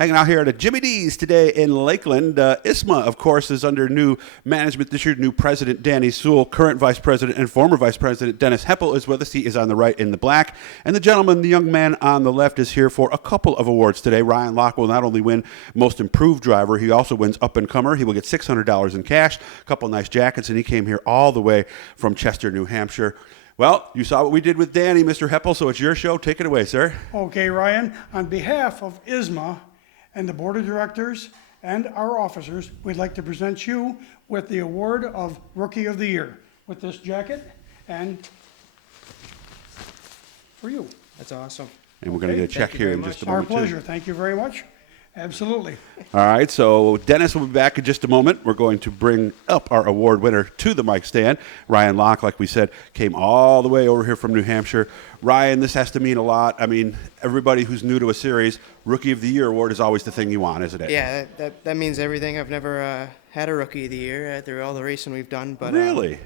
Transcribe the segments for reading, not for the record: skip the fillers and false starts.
Hanging out here at Jimmy D's today in Lakeland. ISMA, of course, is under new management this year. New president Danny Sewell, current vice president and former vice president Dennis Heppel is with us. He is on the right in the black. And the gentleman, the young man on the left, is here for a couple of awards today. Ryan Locke will not only win Most Improved Driver, he also wins Up and Comer. He will get $600 in cash, a couple nice jackets, and he came here all the way from Chester, New Hampshire. Well, you saw what we did with Danny, Mr. Heppel, so it's your show. Take it away, sir. Okay, Ryan. On behalf of ISMA and the Board of Directors and our officers, we'd like to present you with the award of Rookie of the Year with this jacket and for you. That's awesome. And we're going to get a check here in just a moment. Our pleasure. Thank you very much. Absolutely. All right, so Dennis will be back in just a moment. We're going to bring up our award winner to the mic stand. Ryan Locke, like we said, came all the way over here from New Hampshire. Ryan, this has to mean a lot. I mean, everybody who's new to a series, Rookie of the Year award is always the thing you want, isn't it? Yeah, that means everything. I've never had a Rookie of the Year through all the racing we've done. But really?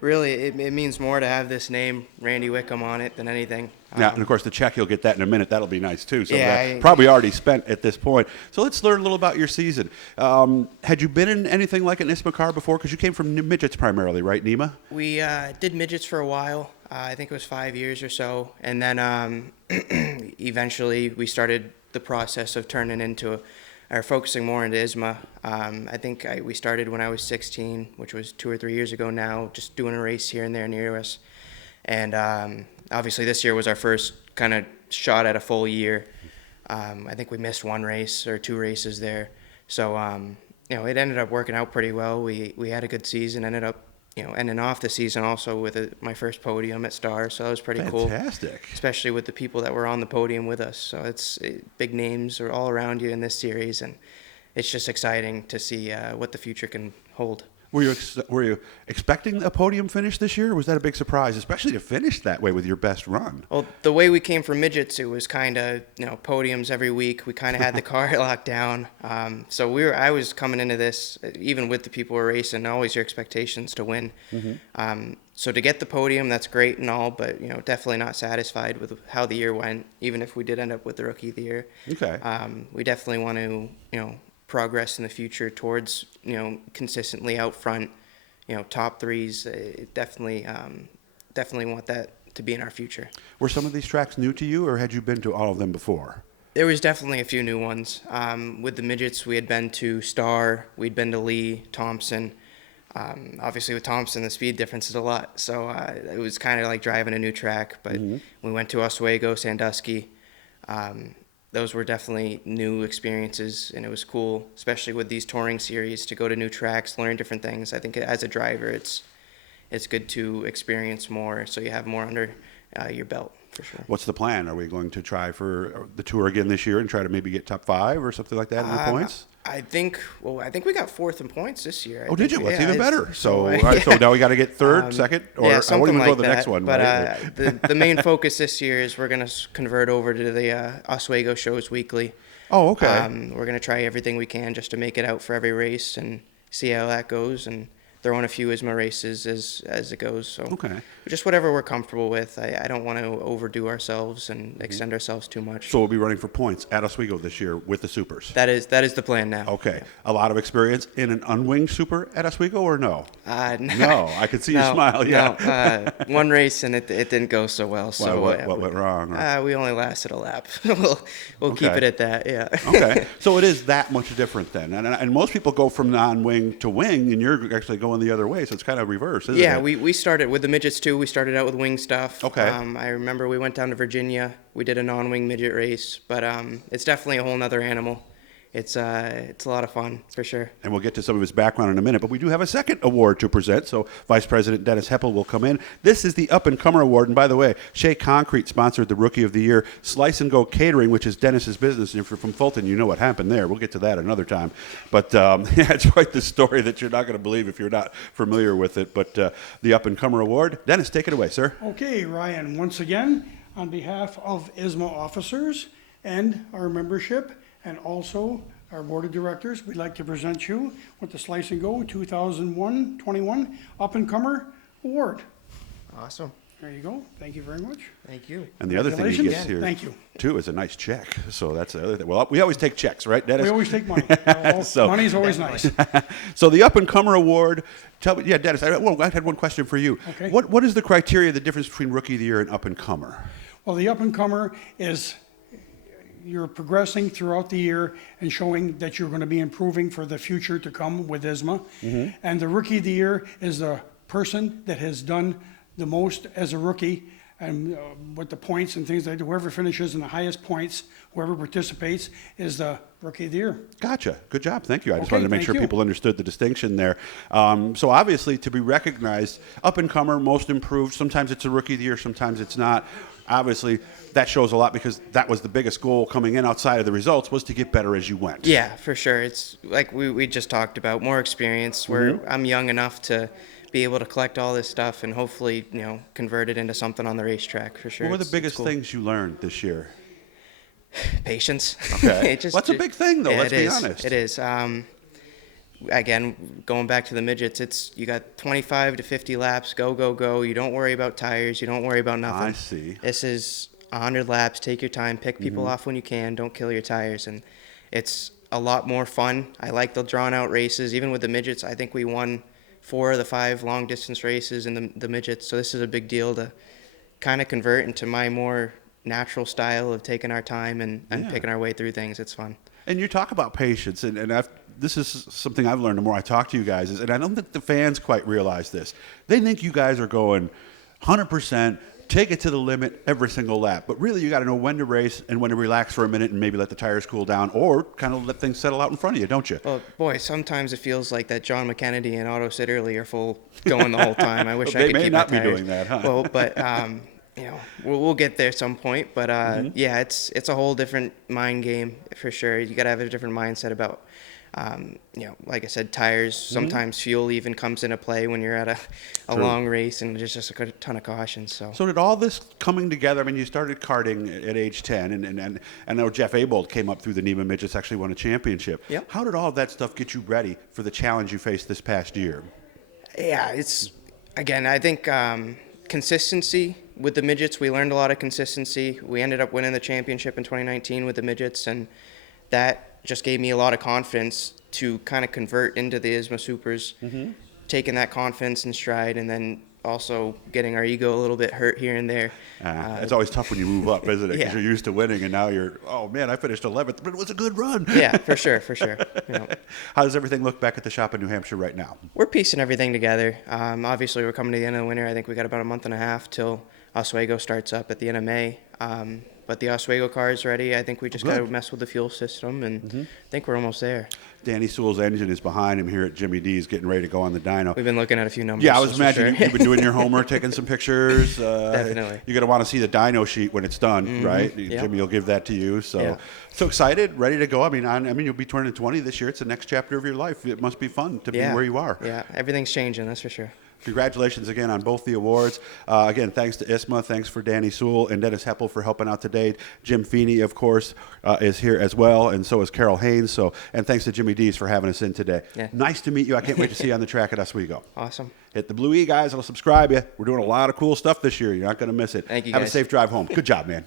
Really, it means more to have this name, Randy Wickham, on it than anything. Yeah, and of course the check, you'll get that in a minute. That'll be nice too. So yeah, probably already spent at this point. So let's learn a little about your season. Had you been in anything like an ISMA car before? Because you came from midgets primarily, right, Nima? We did midgets for a while. I think it was 5 years or so. And then eventually we started the process of turning into or focusing more into ISMA. I think we started when I was 16, which was 2 or 3 years ago now, just doing a race here and there near us. And obviously this year was our first kind of shot at a full year. I think we missed 1 race or 2 races there. So, it ended up working out pretty well. We had a good season, ended up, ending off the season also with my first podium at Star. So that was pretty cool. Fantastic. Especially with the people that were on the podium with us. So it's big names are all around you in this series, and it's just exciting to see what the future can hold. Were you expecting a podium finish this year, or was that a big surprise, especially to finish that way with your best run? Well, the way we came from midgets, it was kind of podiums every week. We kind of had the car locked down. So I was coming into this, even with the people who were racing, always your expectations to win. Mm-hmm. So to get the podium, that's great and all, but definitely not satisfied with how the year went. Even if we did end up with the Rookie of the Year, okay. We definitely want to progress in the future towards consistently out front, top threes. Definitely want that to be in our future. Were some of these tracks new to you, or had you been to all of them before? There was definitely a few new ones. With the midgets, we had been to Star, we'd been to Lee, Thompson. Obviously with Thompson, the speed difference is a lot, so it was kind of like driving a new track. But we went to Oswego, Sandusky. Those were definitely new experiences, and it was cool, especially with these touring series, to go to new tracks, learn different things. I think as a driver, it's good to experience more, so you have more under your belt, for sure. What's the plan? Are we going to try for the tour again this year and try to maybe get top 5 or something like that in the points? I think we got 4th in points this year. Oh, did you? That's even better. So, all right, so now we got to get 3rd, 2nd, or yeah, something I want to like go to the that. next one. But right? the main focus this year is we're going to convert over to the Oswego shows weekly. Oh, okay. We're going to try everything we can just to make it out for every race and see how that goes, and throw in a few ISMA races as it goes. So okay. Just whatever we're comfortable with. I don't want to overdo ourselves and extend ourselves too much. So we'll be running for points at Oswego this year with the supers. That is the plan now. Okay. A lot of experience in an unwinged super at Oswego, or no? No, I could see you smile. Yeah. No, 1 race and it didn't go so well. So what went wrong? We only lasted a lap. we'll keep it at that. Yeah. Okay. So it is that much different then, and most people go from non-wing to wing, and you're actually going the other way. So it's kind of reverse, isn't it? Yeah. We started with the midgets too. We started out with wing stuff. Okay. I remember we went down to Virginia. We did a non-wing midget race, but it's definitely a whole nother animal. It's a lot of fun, for sure. And we'll get to some of his background in a minute, but we do have a second award to present, so Vice President Dennis Heppel will come in. This is the Up and Comer Award, and by the way, Shea Concrete sponsored the Rookie of the Year. Slice and Go Catering, which is Dennis's business, and if you're from Fulton, you know what happened there. We'll get to that another time. But yeah, it's quite the story that you're not going to believe if you're not familiar with it. But the Up and Comer Award, Dennis, take it away, sir. Okay, Ryan, once again, on behalf of ISMA officers and our membership, and also our board of directors, we'd like to present you with the Slice and Go 2021 Up and Comer Award. Awesome. There you go. Thank you very much. Thank you. And the other thing he gets Congratulations. here, Thank you. too, is a nice check. So that's the other thing. Well, we always take checks, right, Dennis? We always take money. So- Money's always nice. So the Up and Comer Award. Tell me, yeah, Dennis. I had one question for you. Okay. What is the criteria, the difference between Rookie of the Year and Up and Comer? Well, the up-and-comer is you're progressing throughout the year and showing that you're going to be improving for the future to come with ISMA. And the Rookie of the Year is the person that has done the most as a rookie, and with the points and things like that, whoever finishes in the highest points, whoever participates, is the Rookie of the Year. Gotcha. Good job. Thank you. I just Okay, wanted to make thank sure you. people understood the distinction there. So obviously, to be recognized, Up and Comer, most improved. Sometimes it's a Rookie of the Year, sometimes it's not. Obviously, that shows a lot because that was the biggest goal coming in outside of the results, was to get better as you went. Yeah, for sure. It's like we just talked about, more experience. I'm young enough to be able to collect all this stuff and hopefully, convert it into something on the racetrack for sure. What were the It's biggest cool. things you learned this year? Patience. Okay. It just- Well, that's a big thing, though. Yeah, Let's it be is. honest. It is. Again, going back to the midgets, you got 25 to 50 laps, go, go, go. You don't worry about tires. You don't worry about nothing. I see. This is 100 laps. Take your time. Pick people off when you can. Don't kill your tires. And it's a lot more fun. I like the drawn-out races. Even with the midgets, I think we won 4 of the 5 long-distance races in the midgets. So this is a big deal to kind of convert into my more natural style of taking our time and Yeah. picking our way through things. It's fun. And you talk about patience, and this is something I've learned the more I talk to you guys, and I don't think the fans quite realize this. They think you guys are going 100%, take it to the limit every single lap. But really, you got to know when to race and when to relax for a minute and maybe let the tires cool down, or kind of let things settle out in front of you, don't you? Well, boy, sometimes it feels like that John McKennedy and Otto Sidderly are full going the whole time. I wish I They could may keep not my be tires. doing that, huh? Well, but we'll get there some point. But yeah, it's a whole different mind game for sure. You got to have a different mindset about. Like I said, tires. Sometimes fuel even comes into play when you're at a long race, and there's just a ton of caution. So So did all this coming together? I mean, you started karting at age 10, and I know Jeff Abold came up through the NEMA Midgets, actually won a championship. Yep. How did all that stuff get you ready for the challenge you faced this past year? yeah, I think consistency with the midgets. We learned a lot of consistency. We ended up winning the championship in 2019 with the midgets, and that just gave me a lot of confidence to kind of convert into the ISMA Supers, taking that confidence in stride, and then also getting our ego a little bit hurt here and there. It's always tough when you move up, isn't it? Because Yeah. you're used to winning, and now you're, oh man, I finished 11th, but it was a good run. Yeah, for sure. How does everything look back at the shop in New Hampshire right now? We're piecing everything together. Obviously, we're coming to the end of the winter. I think we got about a month and a half till Oswego starts up at the end of May. But the Oswego car is ready. I think we just got to good. mess with the fuel system, and I think we're almost there. Danny Sewell's engine is behind him here at Jimmy D's, getting ready to go on the dyno. We've been looking at a few numbers. Yeah, I was that's for imagining sure. you've been doing your homework, taking some pictures. Definitely. You're going to want to see the dyno sheet when it's done, right? Yeah. Jimmy will give that to you. So, Yeah. so excited, ready to go. I mean, you'll be turning 20 this year. It's the next chapter of your life. It must be fun to be where you are. Yeah, everything's changing, that's for sure. Congratulations again on both the awards. Again, thanks to ISMA. Thanks for Danny Sewell and Dennis Heppel for helping out today. Jim Feeney, of course, is here as well, and so is Carol Haynes. And thanks to Jimmy D's for having us in today. Yeah. Nice to meet you. I can't wait to see you on the track at Oswego. Awesome. Hit the Blue E, guys. I'll subscribe you. We're doing a lot of cool stuff this year. You're not going to miss it. Thank you, Have a guys. safe drive home. Good job, man.